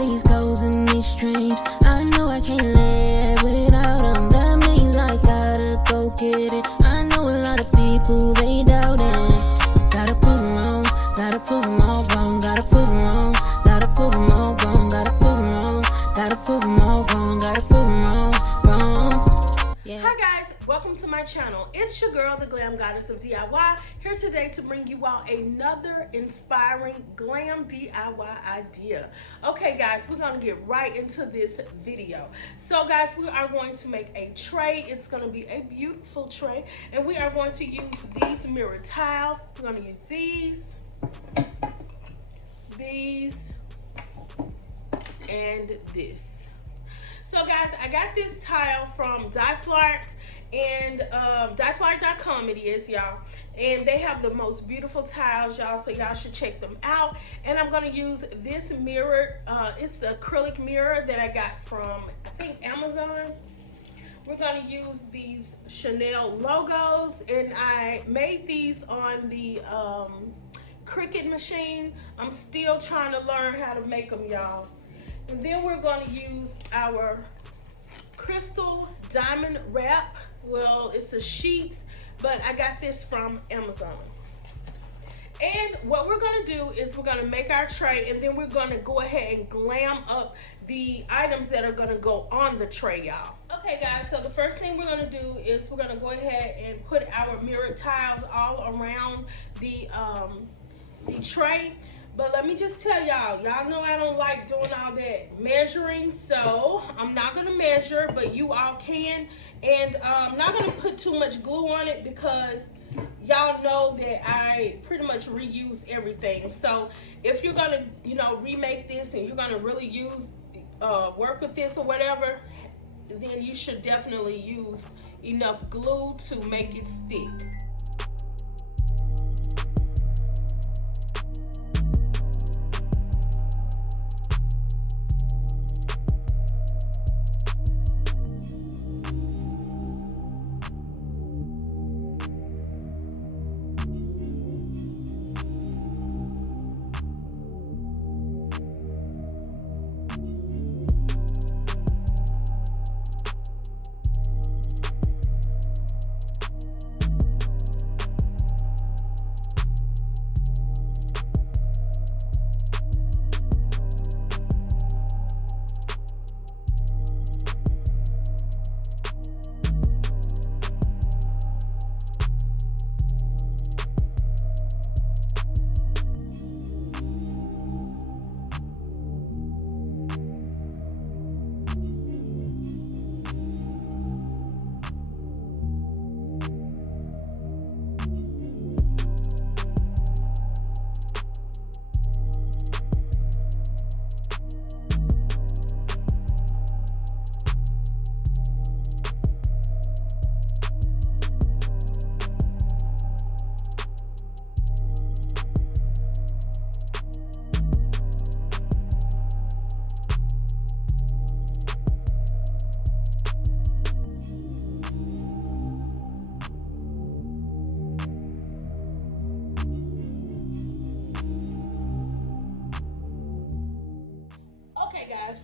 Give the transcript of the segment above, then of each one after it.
these goals and these dreams. I know I can't live without them. That means I gotta go get it. I know a lot of people, they doubt it. Gotta prove them wrong, gotta prove them all wrong. Gotta prove them wrong, gotta prove them all wrong. Gotta prove them wrong, gotta prove them all wrong. Gotta prove them wrong, wrong. Yeah. Hi guys, welcome to my channel. It's your girl, the Glam Goddess of DIY, here today to bring you all another inspiring glam DIY idea. Okay guys, we're going to get right into this video. So guys, we are going to make a tray. It's going to be a beautiful tray, and we are going to use these mirror tiles. We're going to use these, and this. So guys, I got this tile from Dyflart, and Dyflart.com it is, y'all. And they have the most beautiful tiles, y'all, so y'all should check them out. And I'm going to use this mirror. It's an acrylic mirror that I got from, I think, Amazon. We're going to use these Chanel logos, and I made these on the Cricut machine. I'm still trying to learn how to make them, y'all. And then we're going to use our crystal diamond wrap. Well, it's a sheet, but I got this from Amazon. And what we're going to do is we're going to make our tray, and then we're going to go ahead and glam up the items that are going to go on the tray, y'all. Okay guys, so the first thing we're going to do is we're going to go ahead and put our mirror tiles all around the tray. But let me just tell y'all know I don't like doing all that measuring, so I'm not going to measure, but you all can. And I'm not going to put too much glue on it because y'all know that I pretty much reuse everything. So if you're going to, remake this and you're going to really work with this or whatever, then you should definitely use enough glue to make it stick.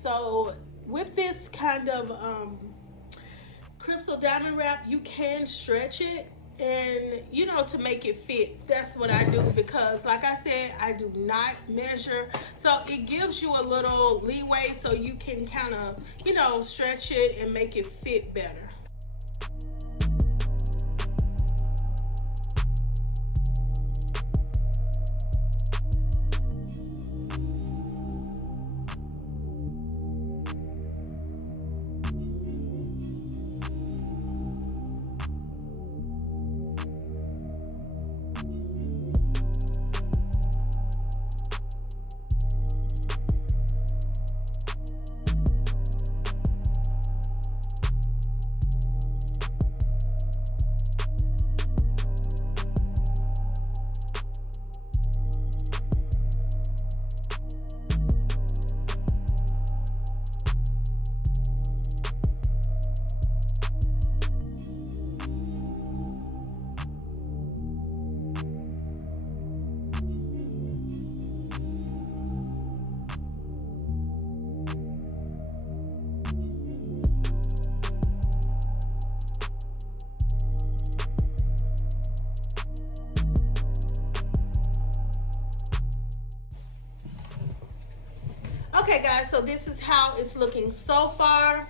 So with this kind of crystal diamond wrap, you can stretch it and to make it fit. That's what I do, because like I said, I do not measure, so it gives you a little leeway so you can kind of stretch it and make it fit better. Okay guys, so this is how it's looking so far.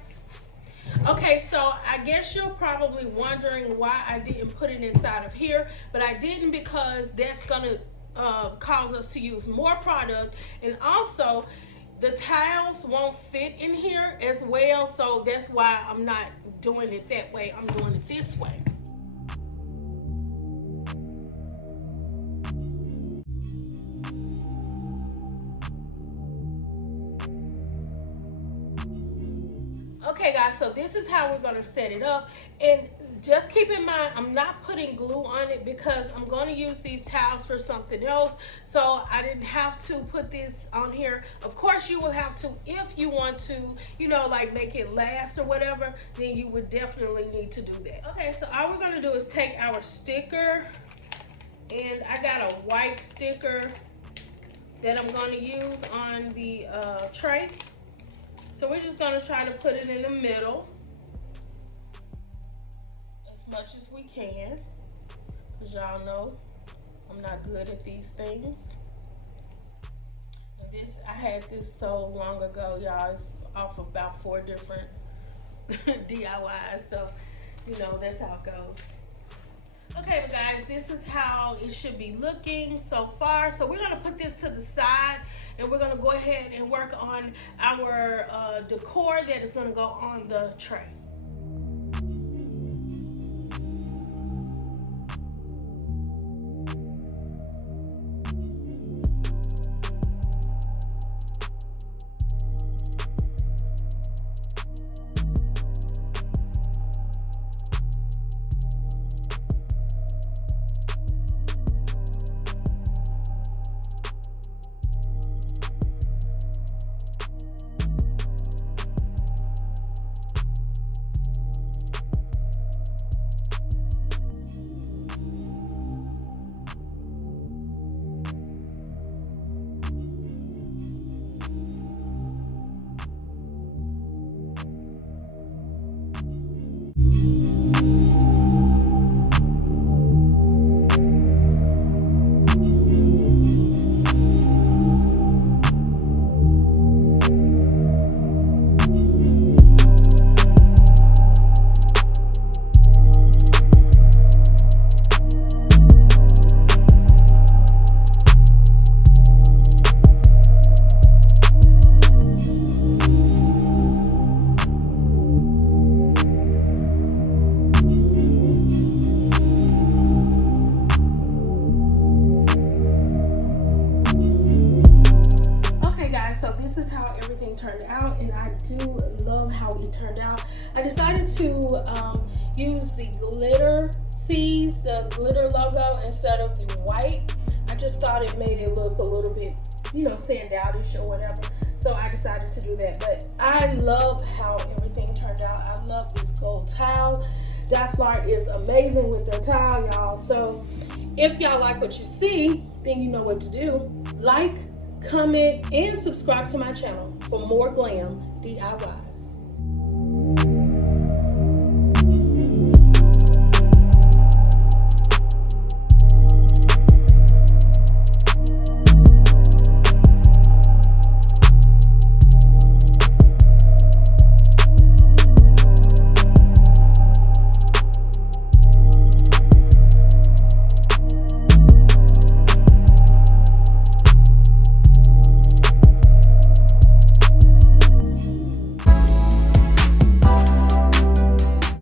Okay, so I guess you're probably wondering why I didn't put it inside of here, but I didn't because that's gonna cause us to use more product, and also the tiles won't fit in here as well, so that's why I'm not doing it that way. I'm doing it this way. Okay guys, so this is how we're going to set it up, and just keep in mind I'm not putting glue on it because I'm going to use these towels for something else, so I didn't have to put this on here. Of course you will have to if you want to, you know, like make it last or whatever, then you would definitely need to do that. Okay, so all we're going to do is take our sticker, and I got a white sticker that I'm going to use on the tray. So we're just gonna try to put it in the middle as much as we can, because y'all know I'm not good at these things. And this, I had this so long ago, y'all. It's off of about 4 different DIYs, so you know that's how it goes. Okay, but guys, this is how it should be looking so far. So we're gonna put this to the side, and we're gonna go ahead and work on our decor that is gonna go on the tray. Turned out, and I do love how it turned out. I decided to use the glitter C's, the glitter logo, instead of the white. I just thought it made it look a little bit, you know, stand outish or whatever, so I decided to do that. But I love how everything turned out. I love this gold tile. Die is amazing with their tile, y'all. So if y'all like what you see, then you know what to do. Like, comment, and subscribe to my channel for more glam DIYs.